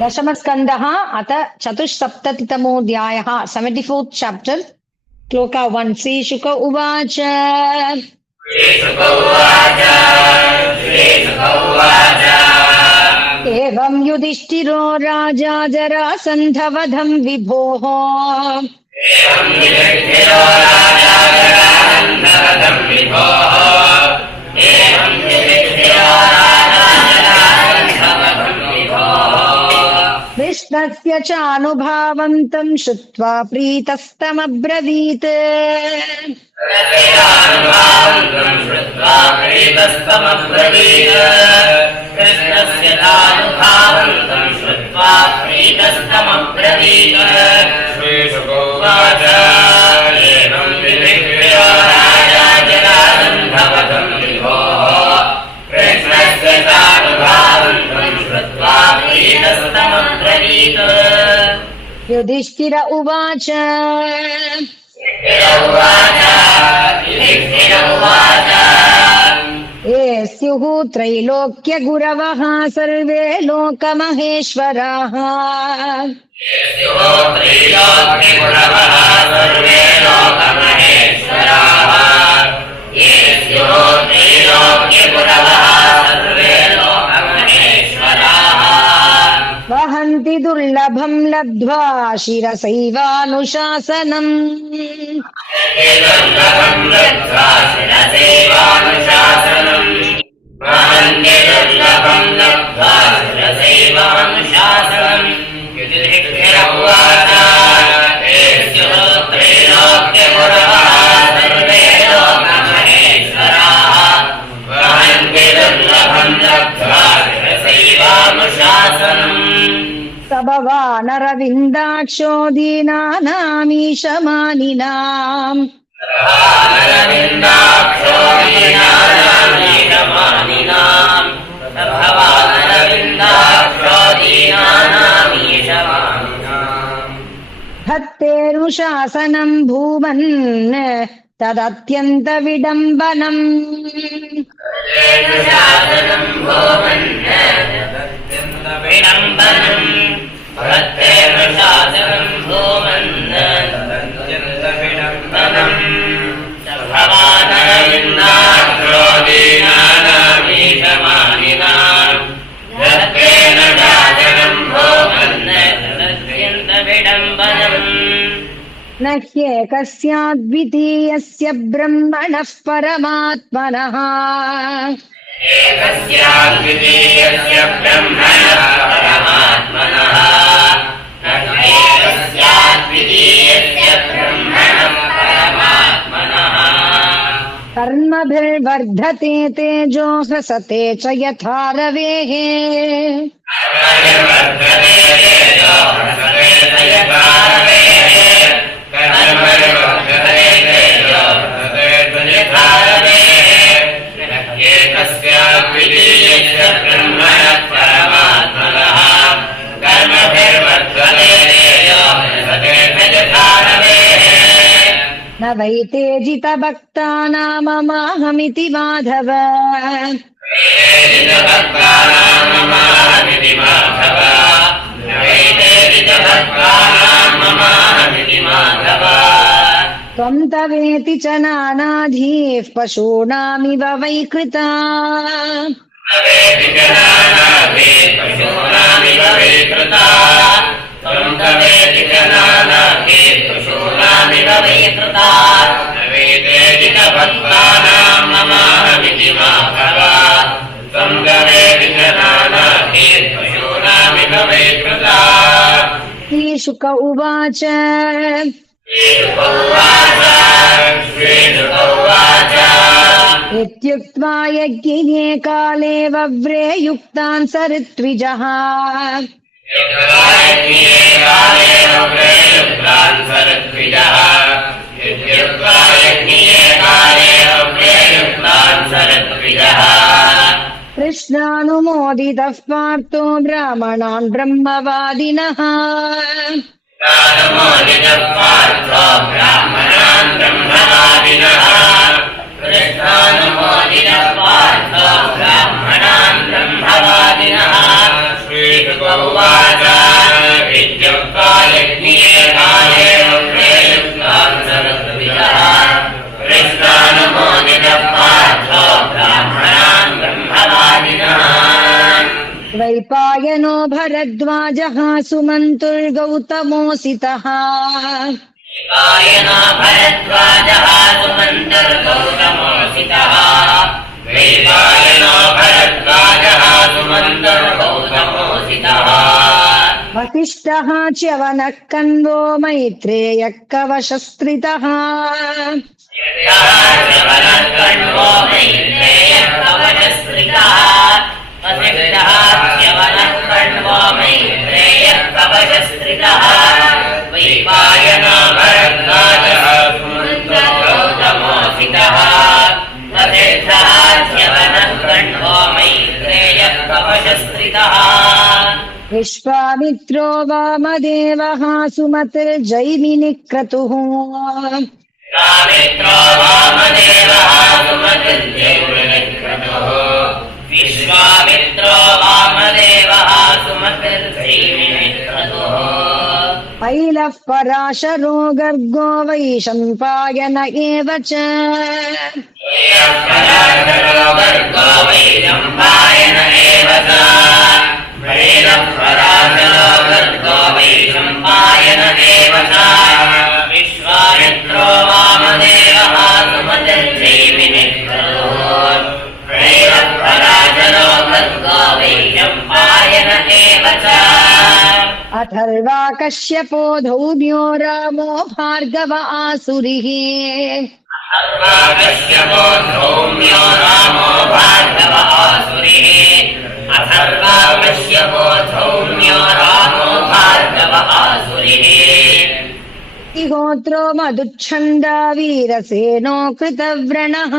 दशमस्कन्धः अथ चतुस्सप्ततितमोऽध्यायः 74th chapter श्लोका 1 श्रीशुक उवाच एवं युधिष्ठिरो राजा जरासन्धवधं विभोः कृष्णस्य चानुभावं तं श्रुत्वा प्रीतस्तमब्रवीत् युधिष्ठिर उवाच ये स्युः त्रैलोक्यगुरवः सर्वे लोकमहेश्वराः वहन्ति दुर्लभं लब्ध्वा शिरसैवानुशासनम् सबवानरविन्दाक्षो दीनानामीशमानिनाम् धत्तेऽनुशासनं भूमन् तदत्यन्तविडम्बनम् न ह्येकस्याद्वितीयस्य ब्रह्मणः परमात्मनः कर्मभिर्वर्धते तेजो ह्रसते च यथा रवेः न वैतेजितभक्तानामहमिति माधव त्वं तवेति च नानाधीः पशूनामिव वैकृता श्रीशुक उवाच इत्युक्त्वा यज्ञिये काले वव्रे युक्तान् सऋत्विजः कृष्णानुमोदितः पार्थो ब्राह्मणान् ब्रह्मवादिनः श्रीशुक उवाच विश्वायनो भरद्वाजः सुमन्तुर्गौतमोऽसितः वैवायनो भरद्वाजः सुमन्तुर्गौतमोऽसितः वैवायनो भरद्वाजः सुमन्तुर्गौतमोऽसितः वसिष्ठः च्यवनः कण्वो मैत्रेयः कवशस्त्रितः वैवायनो भरद्वाजः सुमन्तुर्गौतमोऽसितः वसिष्ठः च्यवनः कण्वो मैत्रेयः कवशस्त्रितः विश्वामित्रो वामदेवः सुमतिर्जैमिनिः क्रतुः विश्वामित्रो वामदेवः सुमतिर्जैमिनिः क्रतुः विश्वामित्रो वामदेवः सुमतिर्जैमिनिः क्रतुः पैलः पराशरो गर्गो वैशम्पायन एव च पराशरो गर्गो वैशम्पायन एव च पराशरो गर्गो वैशम्पायन एव च विश्वामित्रो वामदेवः सुमतिर्जैमिनिः क्रतुः पराशरो गर्गो वैशम्पायन एव च अथर्वा कश्यपो धौम्यो रामो भार्गव आसुरिः अथर्वा कश्यपो धौम्यो रामो भार्गव आसुरिः अथर्वा कश्यपो धौम्यो रामो भार्गव आसुरिः होत्रो मधुच्छन्दा वीरसेनो कृतव्रणः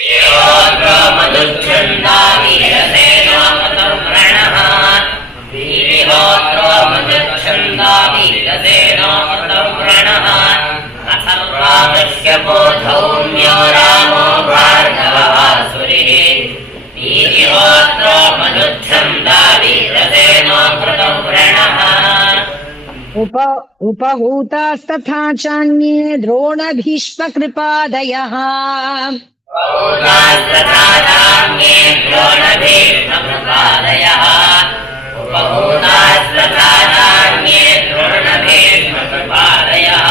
वीरोऽत्र मधुच्छन्दा वीरसेनो कृतव्रणः वीरोऽत्र मधुच्छन्दा वीरसेनो कृतव्रणः अथर्वा कश्यपो धौम्यो रामो भार्गव आसुरिः वीरोऽत्र मधुच्छन्दा वीरसेनो कृतव्रणः उपहूतास्तथा चान्ये द्रोणभीष्मकृपादयः उपहूतास्तथा चान्ये द्रोणभीष्मकृपादयः उपहूतास्तथा चान्ये द्रोणभीष्मकृपादयः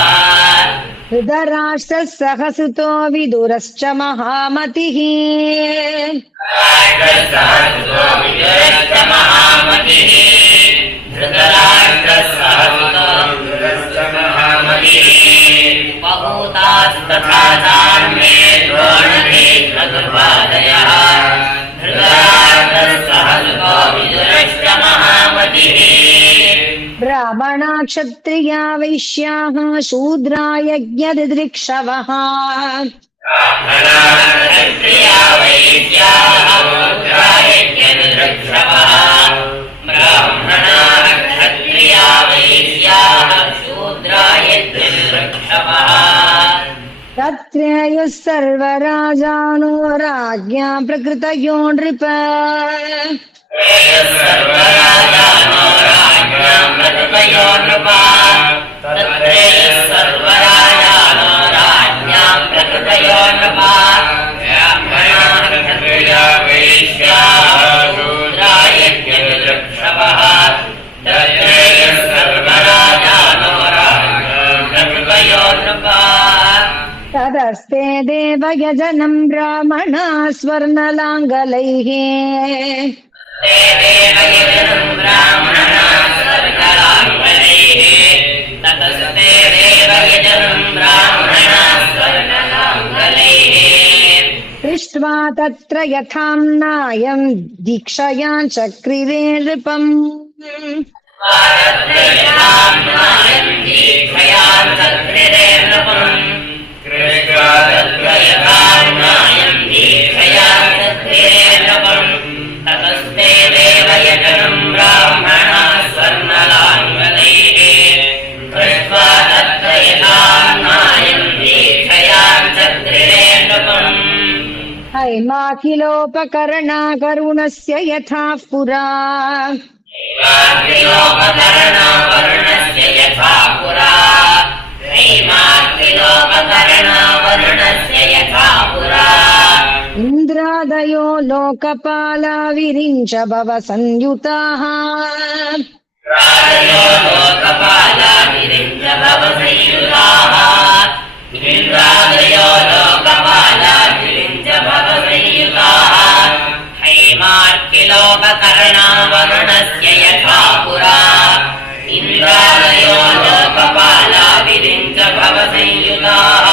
धृतराष्ट्रः सहसुतो विदुरश्च महामतिः राष्ट्रसहसुतो विदुरश्च महामतिः धृतराष्ट्रः सहसुतो विदुरश्च महामतिः उपहूतास्तथा चान्ये द्रोणभीष्मकृपादयः धृतराष्ट्रः सहसुतो विदुरश्च महामतिः ब्राह्मणा क्षत्रिया वैश्याः शूद्रा यज्ञदिदृक्षवः ब्राह्मणा क्षत्रिया वैश्याः शूद्रा यज्ञदिदृक्षवः ब्राह्मणा क्षत्रिया वैश्याः शूद्रा यज्ञदिदृक्षवः तत्रेयुः सर्वराजानो राज्ञा प्रकृतयो नृप सर्वराजानो राज्ञां प्रकृतयो नृप तत्रेयुः सर्वराजानो राज्ञां प्रकृतयो नृप ब्राह्मणाः क्षत्रिया वैश्याः शूद्रा यज्ञदिदृक्षवः तत्रेयुः सर्वराजानो राज्ञां प्रकृतयो नृप तदस्ते देवयजनं ब्राह्मणा स्वर्णलाङ्गलैः देवयजनं ब्राह्मणा स्वर्णलाङ्गलैः ततस्ते देवयजनं ब्राह्मणा स्वर्णलाङ्गलैः दृष्ट्वा तत्र यथाम्नायं दीक्षया चक्रिरे नृपम् दीक्षया चक्रिरे नृपम् दीक्षया चक्रिरे नृपम् ततस्ते देवयजनं ब्राह्मणा स्वर्णलाङ्गलैः दृष्ट्वा तत्र यथाम्नायं दीक्षया चक्रिरे नृपम् हैमाखिलोपकरणा करुणस्य यथा पुरा ैमाखिलोपकरणा वरुणस्य यथा पुरा ैमाखिलोपकरणा वरुणस्य यथा पुरा इन्द्राद राजयो लोकपाला विरिञ्च भव संयुताः राजयो लोकपाला विरिञ्च भव संयुताः इन्द्रादयो लोकपाला विरिञ्च भव संयुताः हैमार्किलोककर्णा वरुणस्य यथा पुरा इन्द्रादयो लोकपाला विरिञ्च भव संयुताः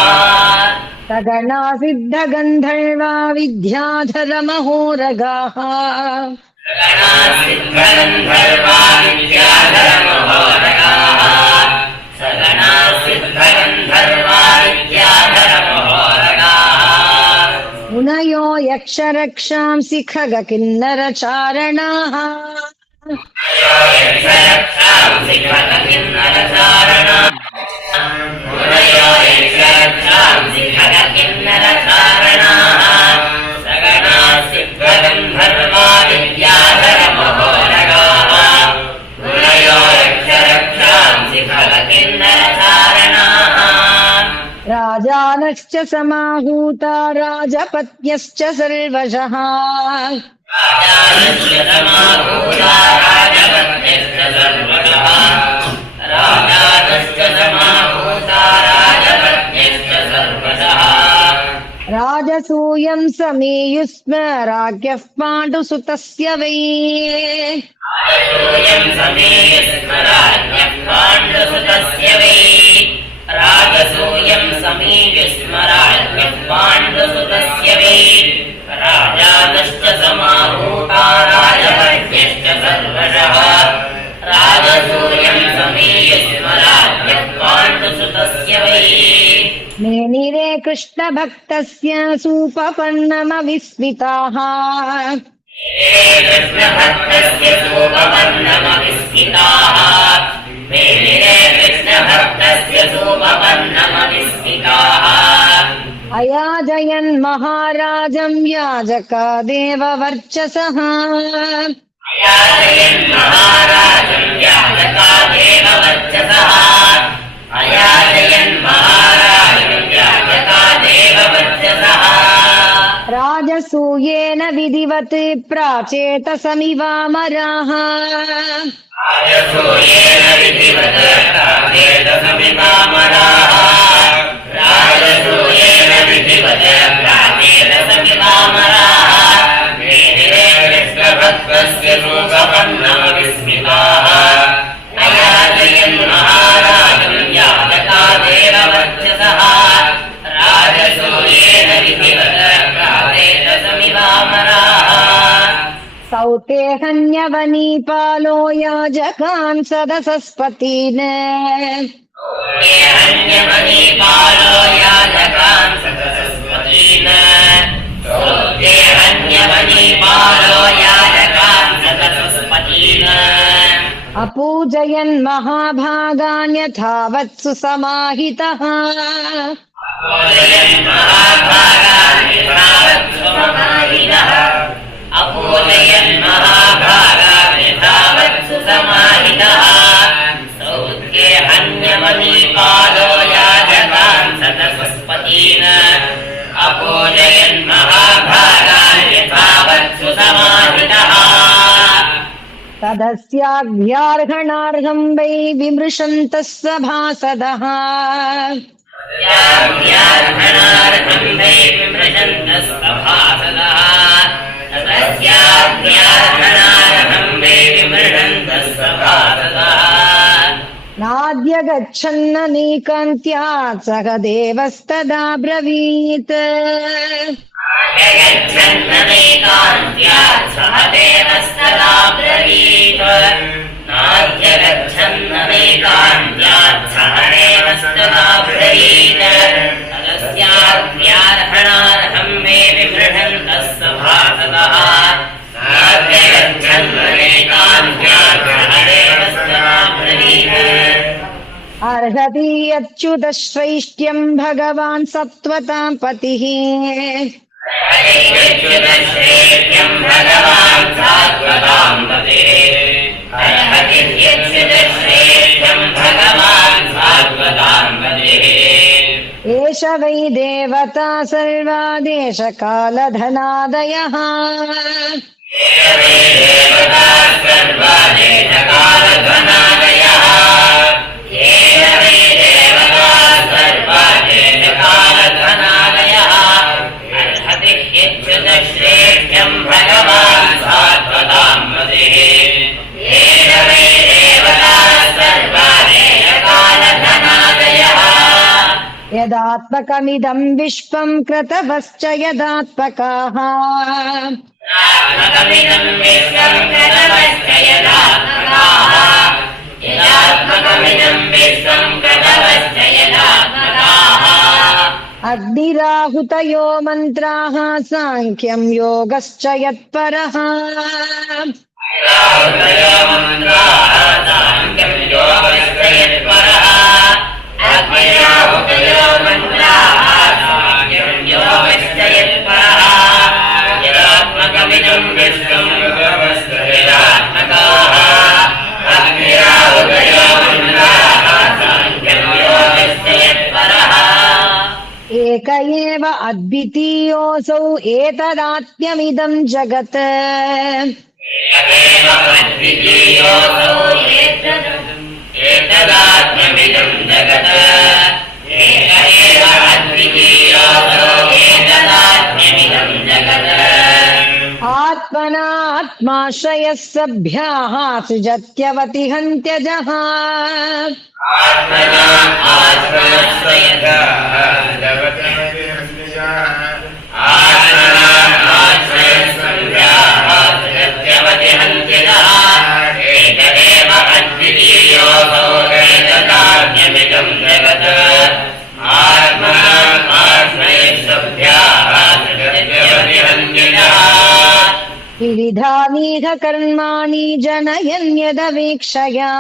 सगणा सिद्धगन्धर्वा विद्याधर महोरगाः सगणा सिद्धगन्धर्वा विद्याधर महोरगाः सगणा सिद्धगन्धर्वा विद्याधर महोरगाः मुनयो यक्षरक्षांसि खगकिन्नरचारणाः यक्षरक्षांसि खगकिन्नरचारणाः मुनयो यक्षरक्षांसि खगकिन्नरचारणाः सगणा सिद्धगन्धर्वा विद्याधर महोरगाः मुनयो यक्षरक्षांसि खगकिन्नरचारणाः राजानश्च समाहूता राजपत्न्यश्च सर्वशः राजानश्च समाहूता राजपत्न्यश्च सर्वशः राजानश्च समाहूता राजपत्न्यश्च सर्वशः राजसूयं समेयुस्म राज्ञः पाण्डुसुतस्य वै राजसूयं समेयुस्म राज्ञः पाण्डुसुतस्य वै राजसूयं समेयुस्म राज्ञः पाण्डुसुतस्य वै राजानश्च समाहूता राजपत्न्यश्च सर्वशः राजसूयं समेयुस्म राज्ञः पाण्डुसुतस्य वै मेनिरे कृष्णभक्तस्य सूपपन्नमविस्मिताः कृष्णभक्तस्य सोपपन्नमविस्मिताः मेलिरे कृष्णभक्तस्य सोपपन्नमविस्मिताः अयाजयन् महाराजं याजका देववर्चसः अयाजयन् महाराजं याजका देववर्चसः अयाजयन् महाराजं याजका देववर्चसः राजसूयेन विधिवत् प्राचेतसमिवामराः राजसूयेन विधिवत् प्राचेतसमिवामराः राजसूयेन विधिवत् प्राचेतसमिवामराः मेलिरे कृष्णभक्तस्य सोपपन्नमविस्मिताः अयाजयन् महाराजं याजका देववर्चसः राजसूयेन विधिवत् प्राचेतसमिवामराः सौतेहन्यवनीपालो याजकान् सदसस्पतीन् हन्यमणिपालो याजकान् सदसस्पतीन् हन्यमणिपालो याजकान् सदसस्पतीन् अपूजयन् महाभागान्यथावत्सु समाहितः अपूजयन् महाभागान् यथावत्सु समाहितः अपूजयन् महाभागान् यथावत्सु समाहितः सौत्ये हन्यमणिपालो याजकान् सदसस्पतीन् अपूजयन् महाभागान् यथावत्सु समाहितः तदस्याभ्यार्हणार्हं वै विमृशन्तः सभासदः तस्याभ्यार्हणार्हं वै विमृशन्तः सभासदः तस्याभ्यार्हणार्हं वै विमृशन्तः सभासदः नाद्य गच्छन्ननेकान्त्यात् सह देवस्तदा ब्रवीत् नाद्यगच्छन्ननेकान्त्यात् सह देवस्तदा ब्रवीत् नाद्यगच्छन्ननेकान्त्यात् सह देवस्तदा ब्रवीत् तदस्याभ्यार्हणार्हं मे विमृशन्तः सभासदः नाद्यगच्छन्ननेकान्त्यात् सह देवस्तदा ब्रवीत् अर्हति यच्युतश्रैष्ठ्यं भगवान् सत्त्वतां पतिः अर्हति भगवान् सात्वतां पतिः अर्हति यच्युतश्रेष्ठ्यं भगवान् सात्वतां पतिः एष वै देवता सर्वा देशकालधनादयः श्रेष्ठ्यम् भगवान् सात्वतां मतिः यदात्मकमिदं विश्वं क्रतवश्च यदात्मकाः अग्निराहुतयो मन्त्राः साङ्ख्यं योगश्च यत्परः एक एव अद्वितीयोऽसौ एतदात्म्यमिदं जगत् आत्मनात्माश्रयः सभ्याः सृजत्यवति हन्त्यजः विविधानीह कर्माणि जनयन्यदवेक्षया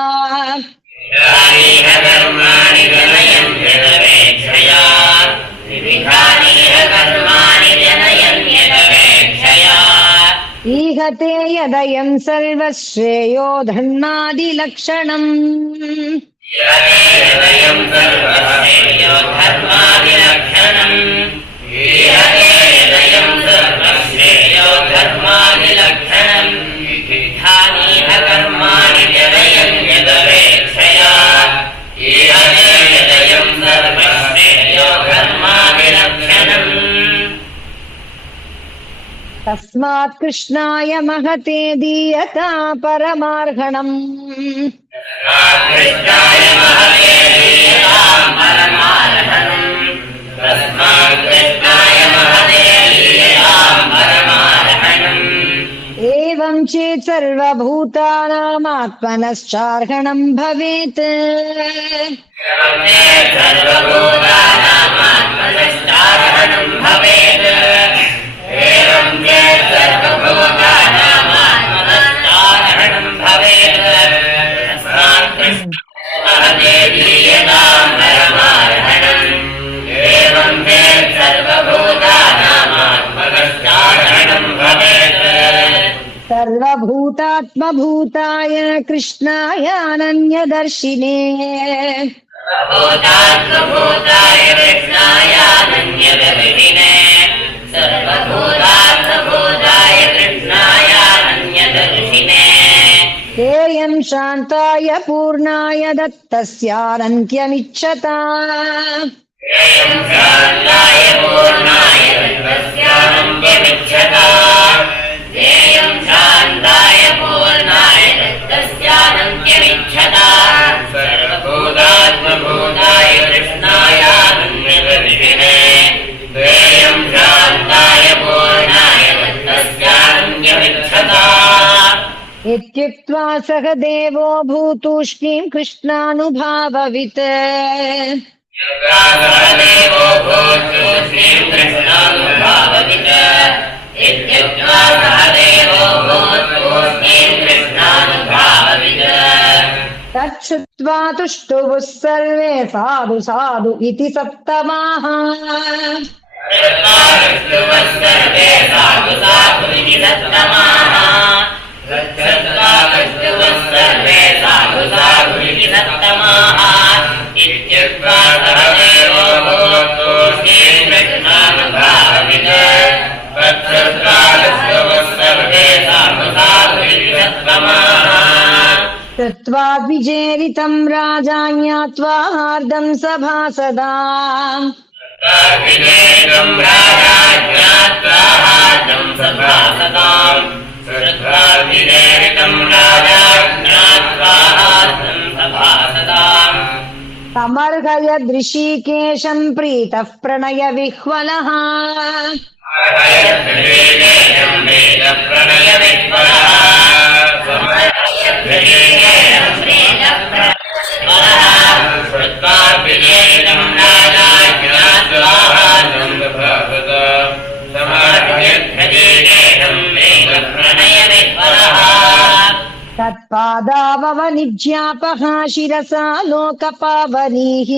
ईहते यदयं सर्वश्रेयो धर्मादिलक्षणम् तस्मात् कृष्णाय महते दीयता परमार्हणम् एवं चेत् सर्वभूतानामात्मनश्चार्हणं भवेत् सर्वभूतात्मभूताय कृष्णाय अनन्यदर्शिने तेयं शान्ताय पूर्णाय दत्तस्यानन्त्यमिच्छता इत्युक्त्वा सह देवो भूतूष्णीं कृष्णानुभाववित् तच्छ्रुत्वा तुष्टुवुः सर्वे साधु साधु इति सत्तमाः इत्युक्त्वा श्रुत्वा विजेरितं राजा ज्ञात्वा हार्दं सभासदाम् विजेतं राजा ज्ञात्वा हार्दं सभासदाम् श्रुत्वा विजेरितं राजा ज्ञात्वा हार्दं सभासदाम् समर्हयद् ऋषिकेशं प्रीतः प्रणय विह्वलः तत्पादावनिज्ञापः शिरसा लोकपावनीः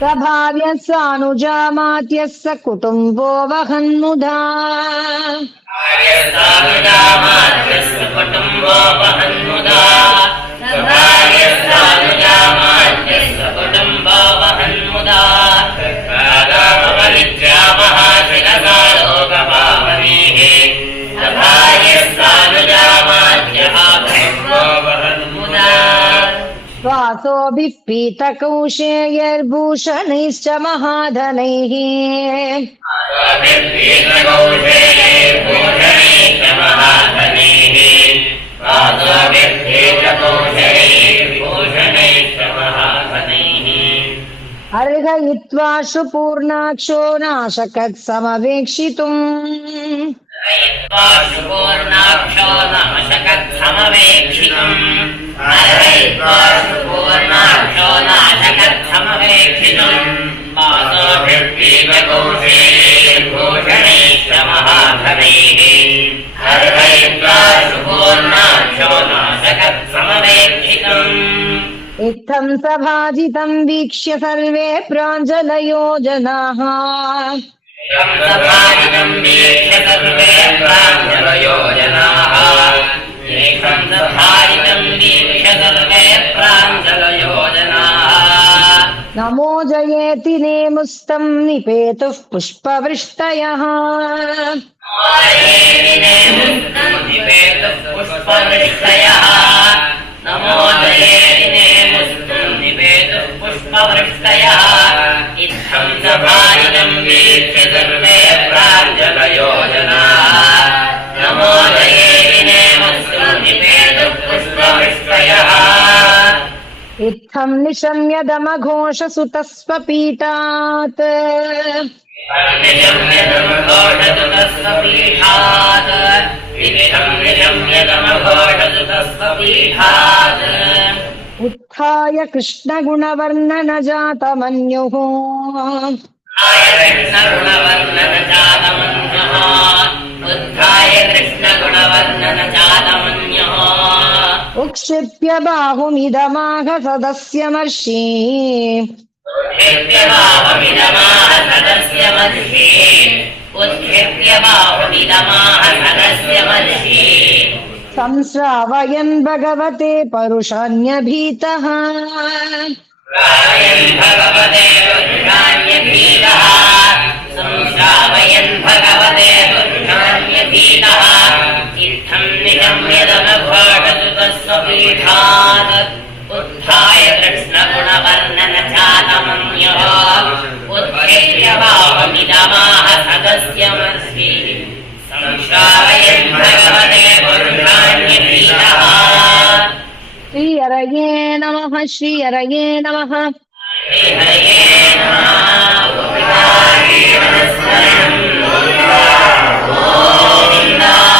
प्रभाव्य सानुजामात्यः स कुटुम्बो वहन्मुधा स्वासोभिः पीतकौशेयैर्भूषणैश्च महाधनैः अर्हयित्वा शुपूर्णाक्षो नाशकत् समवेक्षितुम् पूर्णाक्षो नाशकत् समवेक्षितुम् मासोभिर्पीतकौशेयैर्भूषणैश्च महाधनैः अर्हयित्वा नाशकत् समवेक्षितम् इत्थं सभाजितं वीक्ष्य सर्वे प्राञ्जलयो जनाः नमो जयेति नेमुस्तं निपेतुः पुष्पवृष्टयः नमो जयेतिने मुस्तुं निवेदुः पुष्पवृष्टयः इत्थं सभाजितं वीक्ष्य सर्वे प्राञ्जलयो जनाः नमो जयेतिने मुस्तुं निवेदुः पुष्पवृष्टयः इत्थं निशम्य दमघोषसुतस्वपीठात् उत्थाय कृष्णगुणवर्णनजातमन्युः उक्षिप्य बाहुमिदमाह सदस्यमर्षि संश्रावयन् भगवते परुषान्यभीतः उत्थाय कृष्णगुणवर्णनजातमन्यः उत्थेत्य बाहुमिदमाह सदस्यमर्षि संश्रावयन् भगवते पुरुषान्यभीतः श्रीहरये नमः श्रीहरये नमः श्रीहरये नमः।